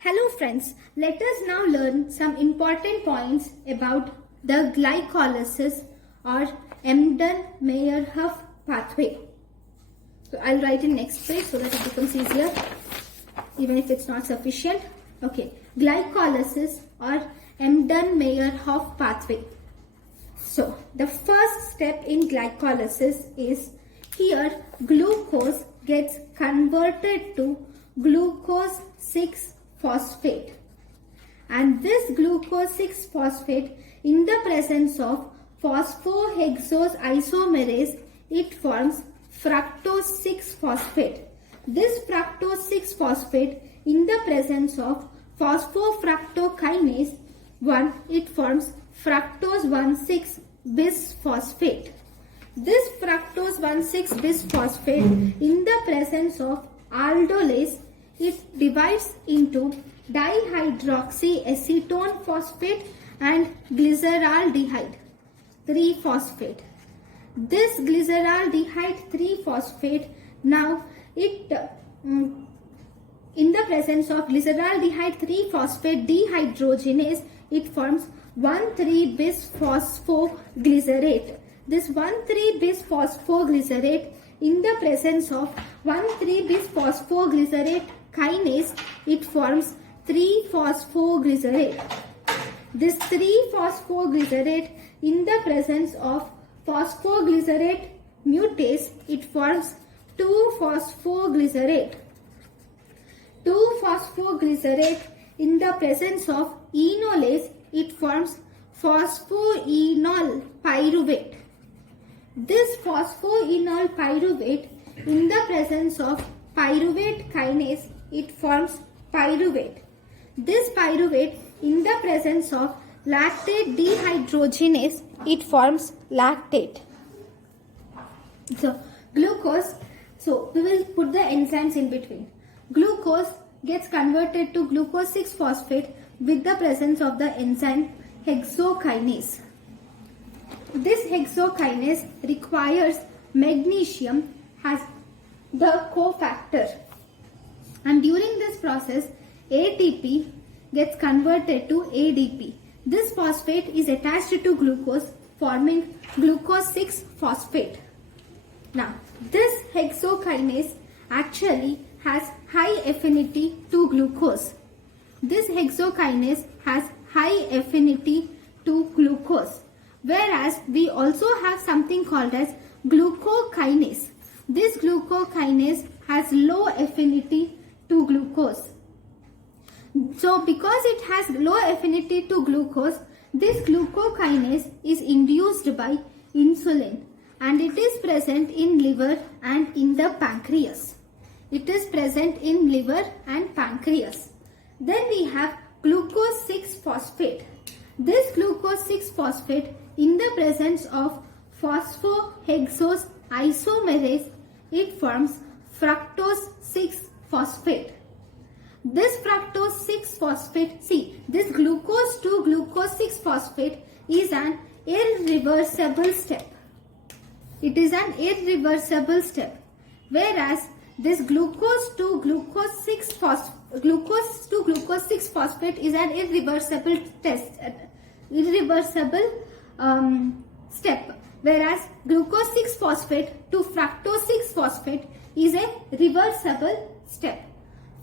Hello friends, let us now learn some important points about the glycolysis or Embden-Meyerhof pathway. So I'll write in next page so that it becomes easier even if it's not sufficient. Okay, glycolysis or Embden-Meyerhof pathway. So the first step in glycolysis is here glucose gets converted to glucose 6-phosphate, and this glucose 6-phosphate in the presence of phosphohexose isomerase it forms fructose 6-phosphate. This fructose 6-phosphate in the presence of phosphofructokinase 1 it forms fructose 1,6-bisphosphate. This fructose 1,6-bisphosphate in the presence of aldolase it divides into dihydroxyacetone phosphate and glyceraldehyde 3-phosphate. This glyceraldehyde 3-phosphate now it in the presence of glyceraldehyde 3-phosphate dehydrogenase it forms 1,3-bisphosphoglycerate. This 1,3-bisphosphoglycerate in the presence of 1,3-bisphosphoglycerate kinase it forms 3-phosphoglycerate. This 3-phosphoglycerate in the presence of phosphoglycerate mutase it forms 2-phosphoglycerate. 2-phosphoglycerate in the presence of enolase it forms phosphoenol pyruvate. This phosphoenol pyruvate in the presence of pyruvate kinase it forms pyruvate. This pyruvate in the presence of lactate dehydrogenase it forms lactate. So glucose, so we will put the enzymes in between. Glucose gets converted to glucose 6-phosphate with the presence of the enzyme hexokinase. This hexokinase requires magnesium as the cofactor, and during this process ATP gets converted to ADP. This phosphate is attached to glucose forming glucose 6-phosphate. Now this hexokinase actually has high affinity to glucose. This hexokinase has high affinity to glucose, whereas we also have something called as glucokinase. This glucokinase has low affinity to glucose. So because it has low affinity to glucose, this glucokinase is induced by insulin and it is present in liver and in the pancreas. It is present in liver and pancreas. Then we have glucose 6-phosphate. This glucose 6-phosphate in the presence of phosphohexose isomerase it forms fructose 6-phosphate. This fructose 6-phosphate, see, this glucose to glucose 6-phosphate is an irreversible step. It is an irreversible step, whereas this glucose to glucose 6-phosphate is an irreversible step, whereas glucose 6-phosphate to fructose 6-phosphate is a reversible step.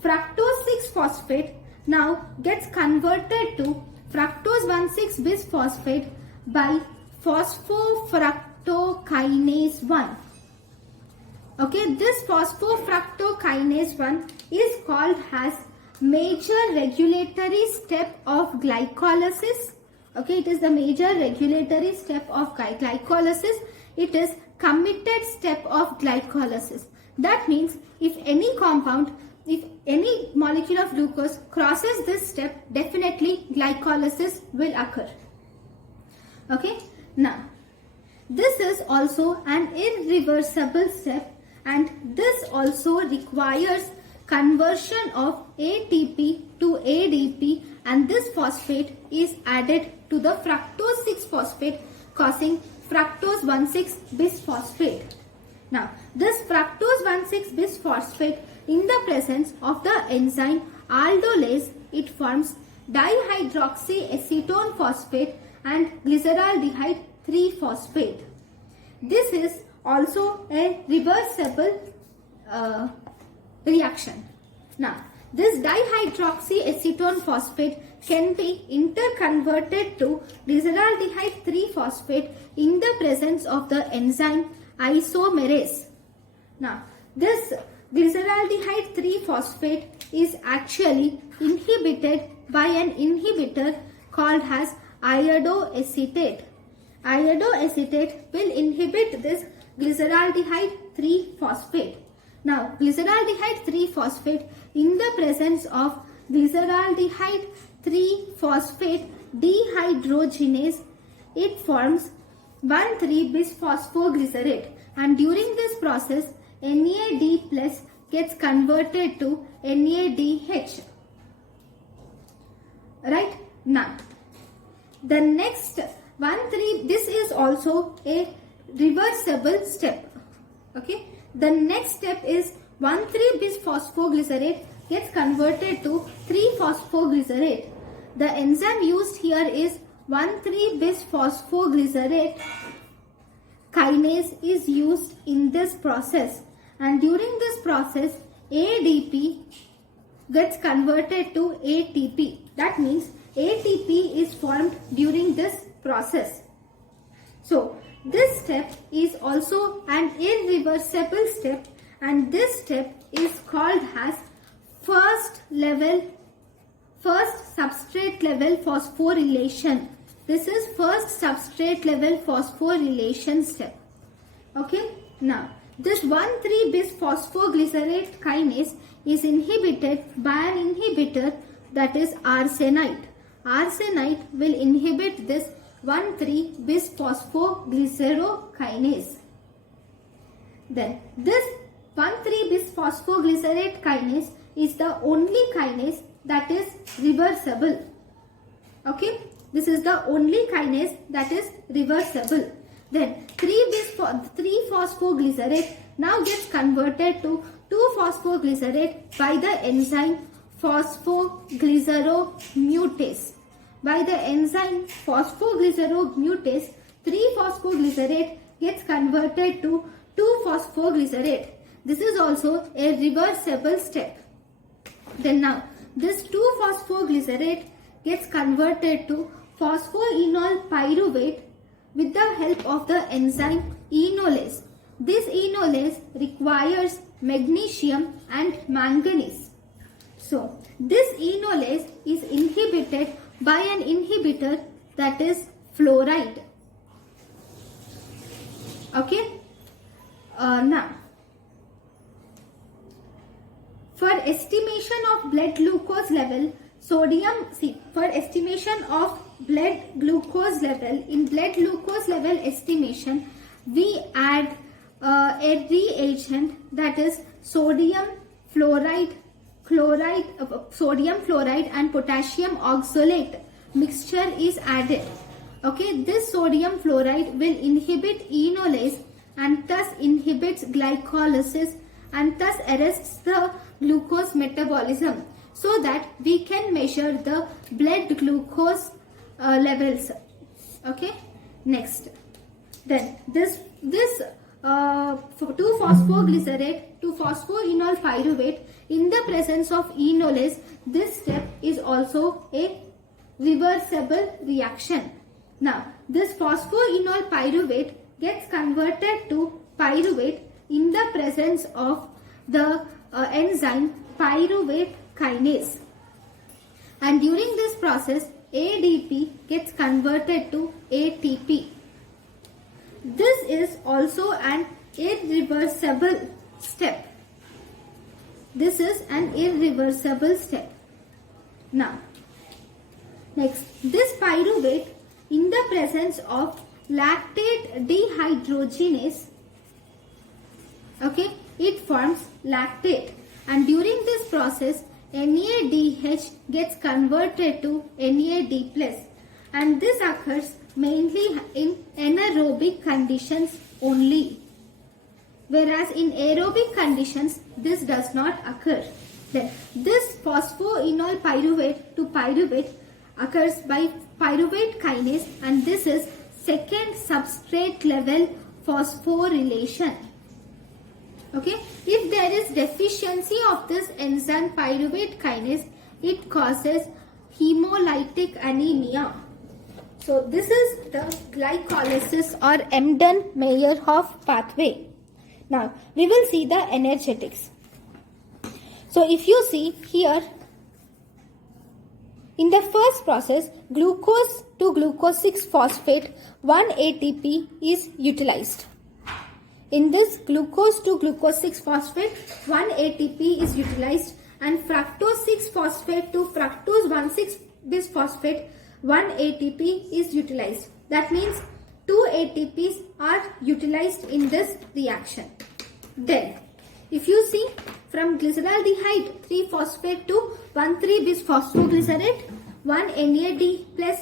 Fructose 6-phosphate now gets converted to fructose 1,6-bisphosphate by phosphofructokinase 1. Okay, this phosphofructokinase 1 is called as major regulatory step of glycolysis. Okay, it is the major regulatory step of glycolysis. It is committed step of glycolysis. That means if any molecule of glucose crosses this step, definitely glycolysis will occur. Okay, now this is also an irreversible step, and this also requires conversion of ATP to ADP, and this phosphate is added to the fructose 6-phosphate causing fructose 1,6-bisphosphate. Now this fructose 1,6-bisphosphate in the presence of the enzyme aldolase it forms dihydroxyacetone phosphate and glyceraldehyde 3-phosphate. This is also a reversible reaction. Now, this dihydroxyacetone phosphate can be interconverted to glyceraldehyde 3-phosphate in the presence of the enzyme isomerase. Now, this glyceraldehyde 3-phosphate is actually inhibited by an inhibitor called as iodoacetate. Iodoacetate will inhibit this glyceraldehyde 3-phosphate. Now, glyceraldehyde 3-phosphate in the presence of glyceraldehyde 3-phosphate dehydrogenase, it forms 1,3-bisphosphoglycerate, and during this process NAD plus gets converted to NADH. Right? Now, the next 1,3, this is also a reversible step. Okay? The next step is 1,3-bisphosphoglycerate gets converted to 3-phosphoglycerate. The enzyme used here is 1,3-bisphosphoglycerate kinase is used in this process, and during this process ADP gets converted to ATP. That means ATP is formed during this process. So this step is also an irreversible step, and this step is called as first substrate level phosphorylation. This is first substrate level phosphorylation step. Okay. Now, this 1,3-bisphosphoglycerate kinase is inhibited by an inhibitor, that is arsenite. Arsenite will inhibit this 1,3-bisphosphoglycerokinase. Then this 1,3-bisphosphoglycerate kinase is the only kinase that is reversible. Okay, this is the only kinase that is reversible. Then 3-phosphoglycerate now gets converted to 2-phosphoglycerate by the enzyme phosphoglyceromutase. By the enzyme phosphoglyceromutase, 3-phosphoglycerate gets converted to 2-phosphoglycerate. This is also a reversible step. Then now, this 2-phosphoglycerate gets converted to phosphoenol pyruvate with the help of the enzyme enolase. This enolase requires magnesium and manganese. So, this enolase is inhibited by an inhibitor, that is fluoride. Okay. Now, for estimation of blood glucose level, for estimation of blood glucose level, in blood glucose level estimation, we add a reagent, that is sodium fluoride and potassium oxalate mixture is added. Okay, this sodium fluoride will inhibit enolase and thus inhibits glycolysis and thus arrests the glucose metabolism, so that we can measure the blood glucose levels. Okay, next, then this 2-phosphoglycerate to phosphoenol pyruvate in the presence of enolase, this step is also a reversible reaction. Now, this phosphoenol pyruvate gets converted to pyruvate in the presence of the enzyme pyruvate kinase, and during this process ADP gets converted to ATP. This is also an irreversible step. This is an irreversible step. Now, next, this pyruvate in the presence of lactate dehydrogenase, okay, it forms lactate, and during this process NADH gets converted to NAD+, and this occurs mainly in anaerobic conditions only, whereas in aerobic conditions this does not occur. Then this phosphoenol pyruvate to pyruvate occurs by pyruvate kinase, and this is second substrate level phosphorylation. Okay, if there is deficiency of this enzyme pyruvate kinase, it causes hemolytic anemia. So this is the glycolysis or Embden-Meyerhof pathway. Now we will see the energetics. So if you see here, in the first process, glucose to glucose 6-phosphate 1 ATP is utilized. In this glucose to glucose 6-phosphate 1 ATP is utilized, and fructose 6-phosphate to fructose 1,6-bisphosphate 1 ATP is utilized. That means 2 ATPs are utilized in this reaction. Then if you see, from glyceraldehyde 3-phosphate to 1,3-bisphosphoglycerate, 1 NAD plus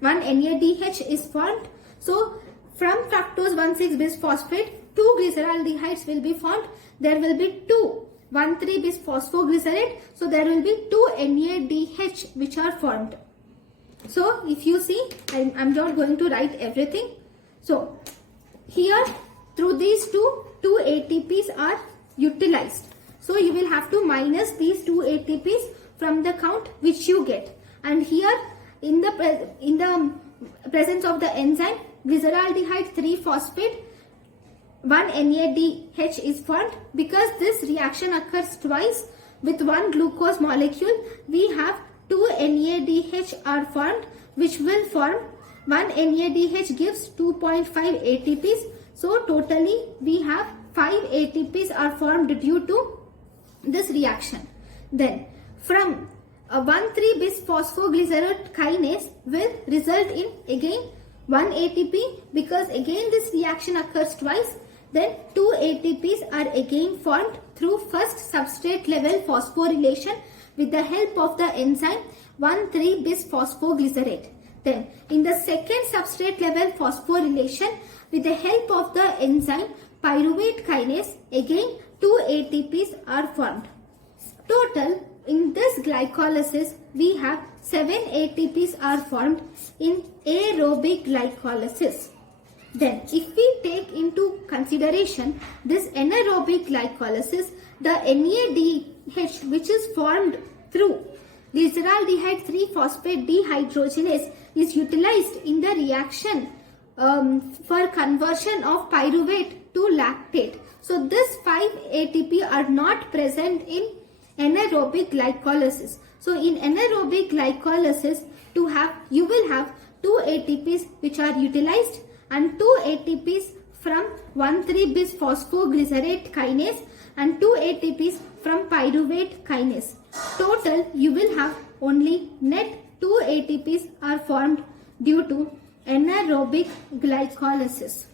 1 NADH is formed. So from fructose 1,6-bisphosphate, 2 glyceraldehydes will be formed. There will be 2 1,3-bisphosphoglycerate. So there will be 2 NADH which are formed. So if you see, I'm not going to write everything. So here through these 2 ATPs are utilized. So you will have to minus these 2 ATPs from the count which you get. And here in the presence of the enzyme glyceraldehyde 3-phosphate 1 NADH is formed. Because this reaction occurs twice with one glucose molecule, we have 2 NADH are formed, which will form 1 NADH gives 2.5 ATPs. So totally we have 5 ATPs are formed due to this reaction. Then from a 1,3-bisphosphoglycerate kinase will result in again 1 ATP, because again this reaction occurs twice. Then 2 ATPs are again formed through first substrate level phosphorylation with the help of the enzyme 1,3-bisphosphoglycerate. Then in the second substrate level phosphorylation with the help of the enzyme pyruvate kinase, again 2 ATPs are formed. Total in this glycolysis we have 7 ATPs are formed in aerobic glycolysis. Then if we take into consideration this anaerobic glycolysis, the NADH which is formed through glyceraldehyde 3-phosphate dehydrogenase is utilized in the reaction for conversion of pyruvate to lactate. So this 5 ATP are not present in anaerobic glycolysis. So in anaerobic glycolysis you will have 2 ATPs which are utilized and 2 ATPs from 1,3-bisphosphoglycerate kinase and 2 ATPs from pyruvate kinase. Total you will have only net 2 ATPs are formed due to anaerobic glycolysis.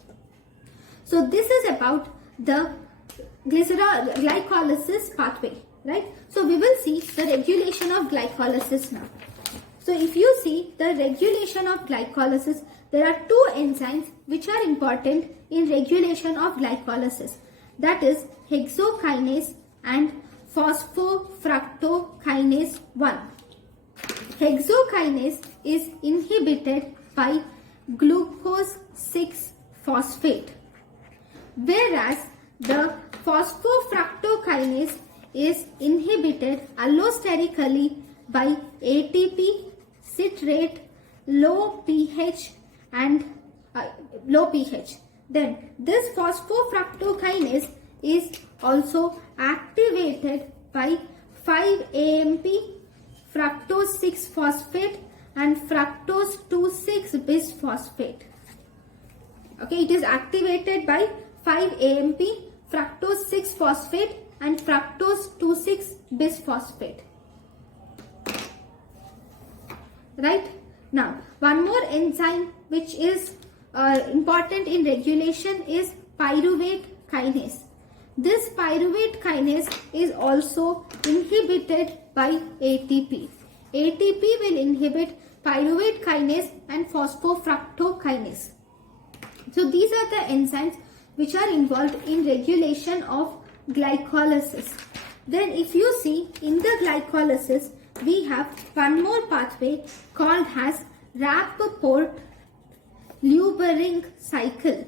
So this is about the glycolysis pathway, right? So we will see the regulation of glycolysis now. So if you see the regulation of glycolysis, there are 2 enzymes which are important in regulation of glycolysis. That is hexokinase and phosphofructokinase 1. Hexokinase is inhibited by glucose 6-phosphate, whereas the phosphofructokinase is inhibited allosterically by ATP, citrate, low pH and low pH. Then this phosphofructokinase is also activated by 5-AMP, fructose 6-phosphate and fructose 2,6-bisphosphate. Okay, it is activated by 5-AMP, fructose 6-phosphate and fructose 2,6-bisphosphate. Right? Now, one more enzyme which is important in regulation is pyruvate kinase. This pyruvate kinase is also inhibited by ATP. ATP will inhibit pyruvate kinase and phosphofructokinase. So these are the enzymes which are involved in regulation of glycolysis. Then if you see in the glycolysis, we have one more pathway called as Rappaport-Lubering cycle.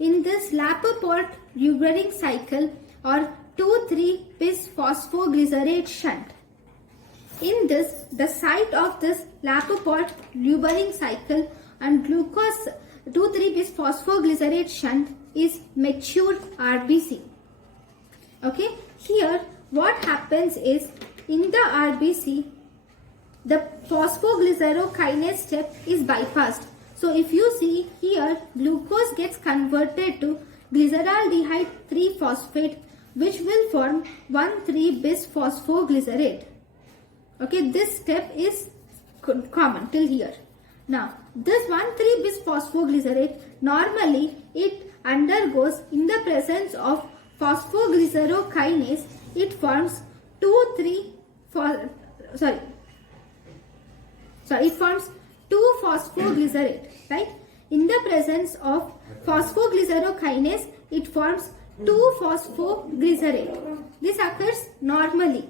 In this Rappaport-Lubering cycle or 2,3-bis-phosphoglycerate shunt. In this, the site of this Rappaport-Lubering cycle and glucose 2,3-bis-phosphoglycerate shunt is matured RBC. Okay, here what happens is in the RBC, the phosphoglycerokinase step is bypassed. So if you see here, glucose gets converted to glyceraldehyde 3-phosphate, which will form 1,3-bis-phosphoglycerate. Okay, this step is common till here. Now, this 1,3-bis-phosphoglycerate, normally it undergoes in the presence of phosphoglycerokinase, it forms it forms 2-phosphoglycerate, right? In the presence of phosphoglycerokinase, it forms 2-phosphoglycerate. This occurs normally.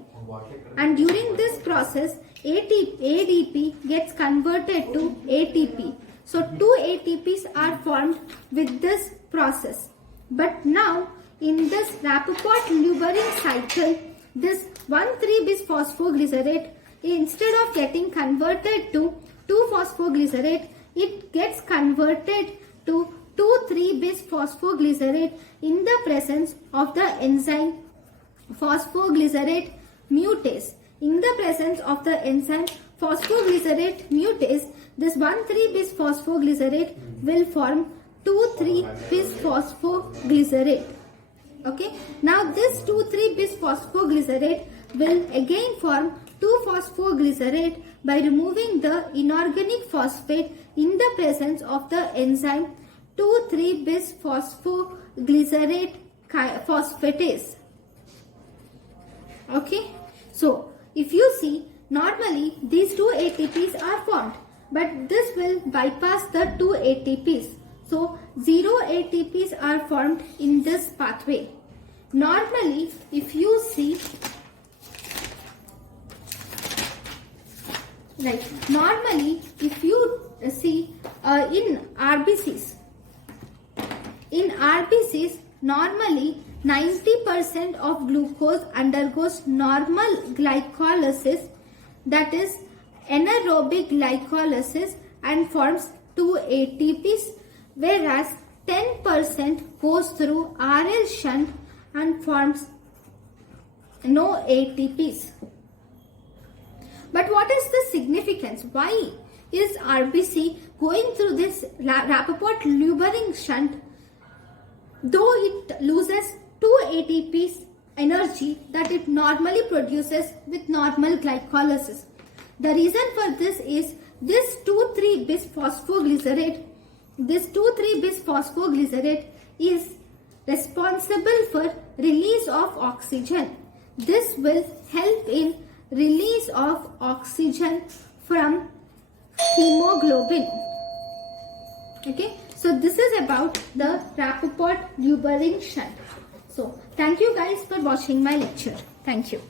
And during this process, ADP gets converted to ATP. So 2 ATPs are formed with this process. But now, in this Rappaport-Lubering cycle, this 1,3-bis-phosphoglycerate, instead of getting converted to 2-phosphoglycerate, it gets converted to 2,3-bis-phosphoglycerate in the presence of the enzyme phosphoglycerate mutase. In the presence of the enzyme phosphoglycerate mutase, this 1,3-bis-phosphoglycerate will form 2,3-bis-phosphoglycerate. Okay. Now this 2,3-bis-phosphoglycerate will again form 2-phosphoglycerate by removing the inorganic phosphate in the presence of the enzyme 2,3-bis-phosphoglycerate phosphatase. Okay. So if you see, normally these 2 ATPs are formed, but this will bypass the 2 ATPs. So 0 ATPs are formed in this pathway. Normally, if you see, in RBCs, normally 90% of glucose undergoes normal glycolysis, that is anaerobic glycolysis, and forms 2 ATPs, whereas 10% goes through RL shunt and forms no ATPs. But what is the significance? Why is RBC going through this Rappaport-Lubering shunt, though it loses 2 ATPs energy that it normally produces with normal glycolysis? The reason for this is this 2,3-bis-phosphoglycerate, is responsible for release of oxygen. This will help in release of oxygen from hemoglobin. Okay, so this is about the Rappaport-Lubering shunt. So thank you guys for watching my lecture. Thank you.